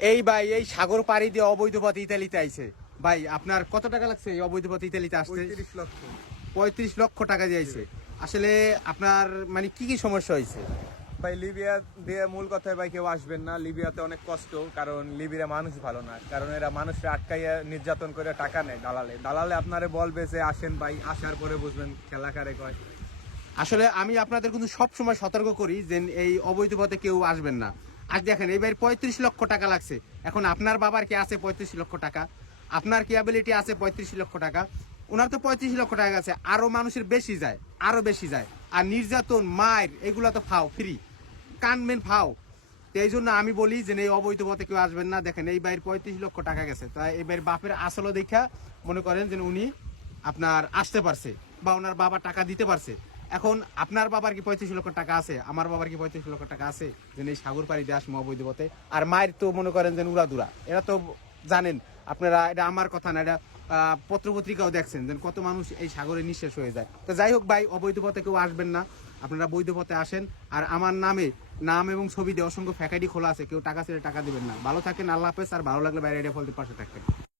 এই ভাই এই সাগর পাড়ি দিয়ে অবৈধ পথে ইতালিতে আইছে ভাই, আপনার কত টাকা লাগছে এই অবৈধ পথে ইতালিতে আসতে? 35 লক্ষ। 35 লক্ষ টাকা দিয়েছে। আসলে আপনার মানে কি কি সমস্যা হয়েছে? ভাই লিবিয়া দিয়ে মূল কথায় ভাই কেউ আসবেন না, লিবিয়াতে অনেক কষ্ট, কারণ লিবিয়ার মানুষ ভালো না, কারণ এরা মানুষরা আটকাইয়া নির্যাতন করে টাকা নেয় দালালে দালালে আপনারে বলবে যে আসেন ভাই, আসার পরে বুঝবেন খেলা কারে কয়। আসলে আমি আপনাদের কিন্তু সবসময় সতর্ক করি যে এই অবৈধ পথে কেউ আসবেন না। আজ দেখেন এবার 35 লক্ষ টাকা লাগছে। এখন আপনার বাবার কি আছে 35 লক্ষ টাকা? আপনার কি অ্যাবিলিটি আছে 35 লক্ষ টাকা? ওনার তো 35 লক্ষ টাকা আছে, আরো মানুষের বেশি যায়, আরো বেশি যায়। আর নির্যাতন মায়ের এগুলা তো ফাও ফ্রি, কানবেন ফাও। তো এই জন্য আমি বলি যে এই অবৈধ পথে কেউ আসবেন না। দেখেন এই বাইর 35 লক্ষ টাকা গেছে, তাই এবার বাপের আসলে দেখা মনে করেন যে উনি আপনার আসতে পারছে বা ওনার বাবা টাকা দিতে পারছে। এখন আপনার বাবার কি 35 লক্ষ টাকা আছে? আমার বাবার কি 35 লক্ষ টাকা আছে যে এই সাগর পাড়ি দিয়ে আসবো অবৈধ পথে? আর মায়ের তো মনে করেন যে উড়াদুরা, এরা তো জানেন আপনারা, এটা আমার কথা না, এটা পত্রপত্রিকাও দেখছেন যে কত মানুষ এই সাগরে নিঃশেষ হয়ে যায়। তো যাই হোক ভাই, অবৈধ পথে কেউ আসবেন না, আপনারা বৈধ পথে আসেন। আর আমার নাম এবং ছবি দিয়ে অসংখ্য ফ্যাকাইডি খোলা আছে, কেউ টাকা ছেড়ে টাকা দিবেন না। ভালো থাকেন, আল্লাহ হাফেজ। আর ভালো লাগলে বাইরে ফলতে পাশে থাকবেন।